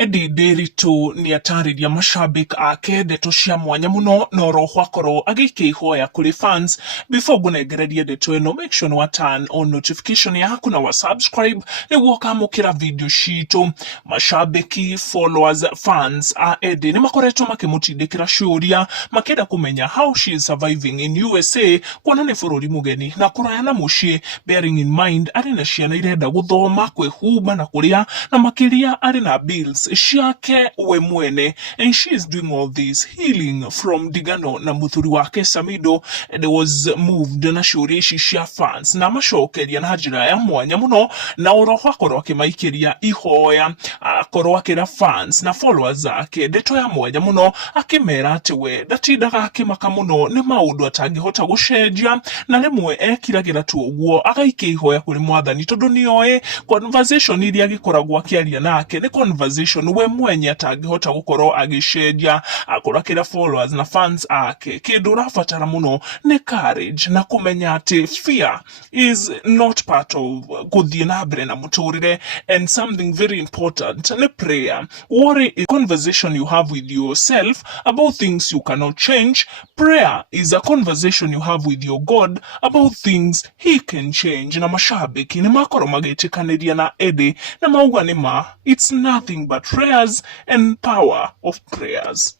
Edday Ndiritu ni atariria mashabik ake ndeto cia mwanya muno na oroho akorwo agikihoya kuri fans before gunegereria ndeto ino. Make sure wa turn on notification yaku na wa subscribe niguo ukamukira video citu. Mashabiki, followers, fans a Edday ni makoretwo makimutindikira ciuria makenda kumenya how she is surviving in USA kuona ni bururi mugeni na kuraya na mucii, bearing in mind ari na ciana irenda guthoma, kwihumba na kuria na makiria ari na bills ciake we mwene, and she is doing all this healing from Digano na muthuri wake Samido. And was moved na ciuria ici cia fans na macokeria na njira ya mwanya muno, na oroho akorwo akimaikiria ihoya, akorwo akira fans na followers ake ndeto ya mwanya muno, akimera ati we ndatindaga akimaka muno ni maundu atangihota gucenjia, na rimwe ekiragira tu uguo agaikia ihoya kuri mwathani tondu nioe conversation iria agikoragwo akiaria nake ni conversation we mwenye atangihota gukorwo agicenjia. Akorwo akira followers na fans ake kindu urabatara muno ni courage na kumenya ati fear is not part of guthie na mbere na muturire, and something very important ni prayer. Worry is a conversation you have with yourself about things you cannot change. Prayer is a conversation you have with your God about things he can change. Na mashabiki ni makorwo magitikaniria na Edday na mauga ni ma, it's nothing but prayers and power of prayers.